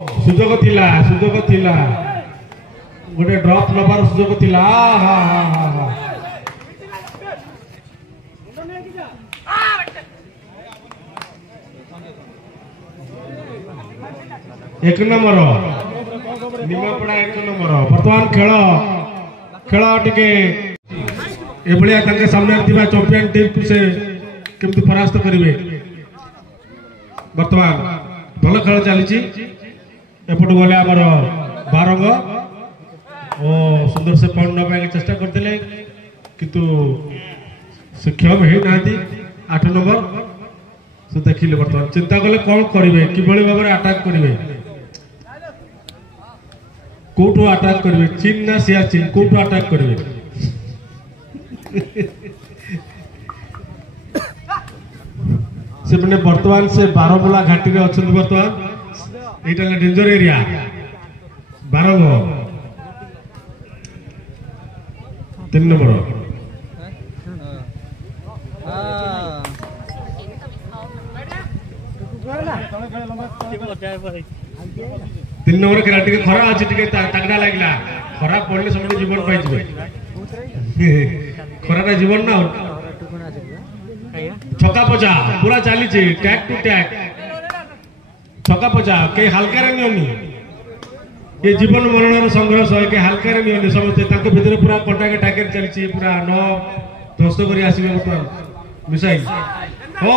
सुजोग थिला गोटे ड्रॉप नबार सुजोग थिला एक नंबर निमापड़ा एक नंबर बर्तमान खेल खेल टिके एभलिया तांके सामने थिबा चैंपियन टीम को से केमती परास्त करिवे। बर्तमान भल खेल चली एपट गले आमर बारंग ओ सुंदर से पॉइंट नपाई चेष्टा करते किंतु से क्षम होना 8 नंबर से देखिले बर्तमान चिंता कले कौन करेंगे किभली भाव में अटैक करेंगे कौटू अटैक करेंगे चीन ना सियाचिन कौटू अटैक करेंगे से मैंने बर्तमान से बारमूला घाटी में अच्छा बर्तमान यहाँ danger area Barang 3 number 3 number खेला टिके खरा अच्छी टिके तगड़ा लगला खरा पड़े सब जीवन पाई खरा जीवन ना छका पचा पूरा चली टैग टू टैग छका पचा कई हल्का नियनि ये जीवन मरण संघर्ष के हल्का नियनि समस्ते भितर पूरा कंटाके टाके चली पूरा 9 10 कर बर्तमान मिसाइल हो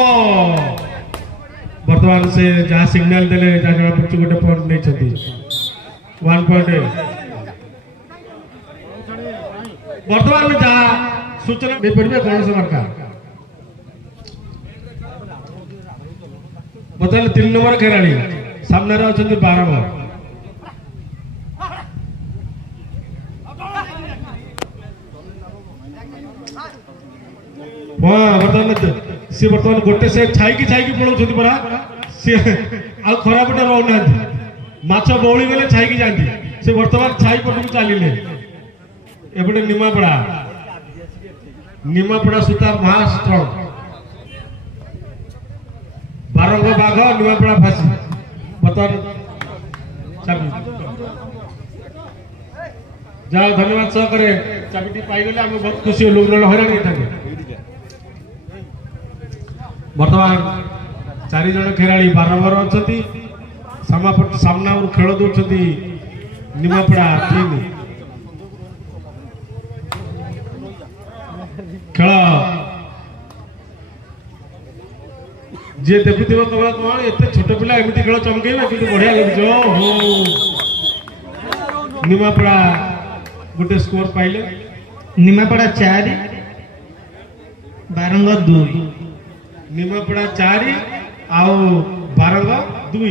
बर्तमान से जहाँ सिग्नल देले जना पड़छ गोटे पॉइंट नहीं 1 पॉइंट बर्तमान जहाँ सूचना दे पड़े कौन से मार्का बता 3 नंबर खेलाड़ी सामने अच्छा 12 सी बर्तमान गोटे से छाई पड़ो परा सी आ खरा पटे रोना माछ बौली गले छाई जाती से बर्तमान छाई पटक चलिए एपटे निमापड़ा सूता महा स्ट्रंग बारंग बाघ निमापड़ा फासी बर्तमान जाओ धन्यवाद सहकारे चाबिटी पाईगले आम बहुत खुशी हलु हईराण होता बर्तमान 4 जन खेलाड़ी 12 नंबर अच्छा सामना खेल दौरान निमापड़ा 3 खेल जी देखुव कह कौन एत छोट पिला एमती खेल चमकेबे कि बढ़िया लगे निमापड़ा गोटे स्कोर पाइले निमापड़ा 4 बारंग 2 निमापड़ा 4 आउ बारंग 2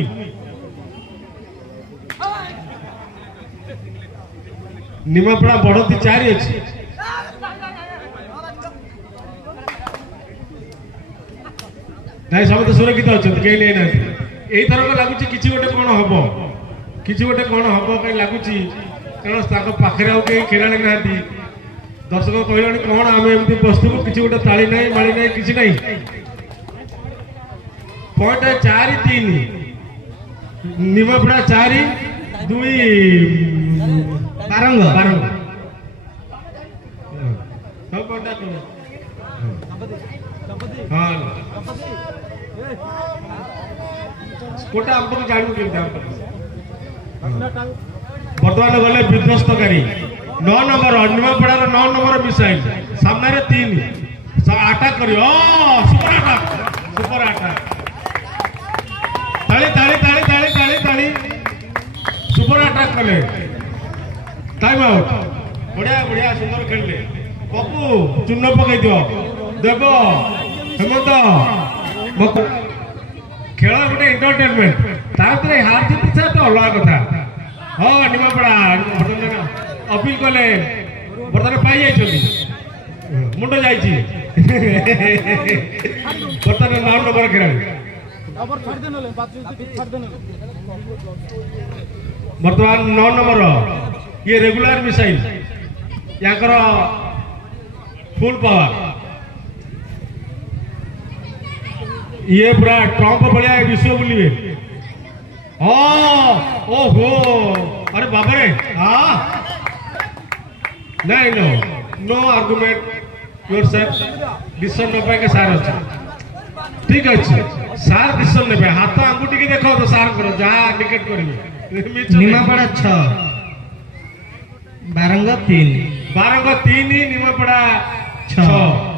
निमापड़ा बढ़ती 4 अच्छी नहीं समस्त सुरक्षित अच्छा कहीं नहीं यही थरक लगुच कि गोटे कौन हम कि गोटे कौन हम कहीं लगुच कारण पाखे आउ कहीं खेला ना दर्शक कहले कौन आम एमती बसतु कि गोटे ताली ना माड़ी ना कि पॉइंट 4-3 निमापड़ा 4-2 बारंग हाँ कोटा आपको जानू के बर्तमान गले विध्वस्तकारी 9 नंबर निमापड़ार 9 नंबर मिसाइल सामने 3 अटैक कर सुपर अटैक ताली ताली ताली ताली ताली ताली सुपर अटैक कले टाइम आउट बढ़िया बढ़िया सुंदर खेलले पप्पू चूर्ण पकई दियो देव हेमंत खेल गोटे एंटरटेनमेंट हार जीत तो अलग कथा हाँ निमापड़ा अपील कले बर्तमान पाई मुंड जा बर्तमान 9 नंबर खेलाड़ी बर्तमान 9 नंबर ये रेगुलर मिसाइल याकर फुल पावर ये पूरा ट्रम्प भाया विश्व बुलवे ओहो अरे बाबा रे हाँ नहीं no no argument yourself decision न पाए के सार अच्छे ठीक अच्छे सार डिसीजन ने हाथ आंगुठी की देखो तो सार करो जहाँ इंडिकेट करेंगे निमापड़ा 6 बारंग 3 निमापड़ा 6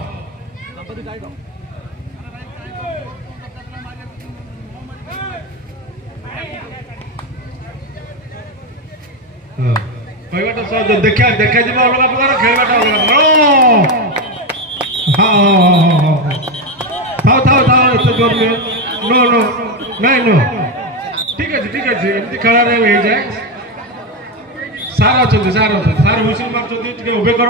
कहवाटा सहज देखा देखा जी अलग प्रकार खेलवाटा अलग थाओ थाओ थाओ नो नो नहीं नो ठीक अच्छे एमती खेल जाए सार अच्छा सार हुइसिल मार्च उबे कर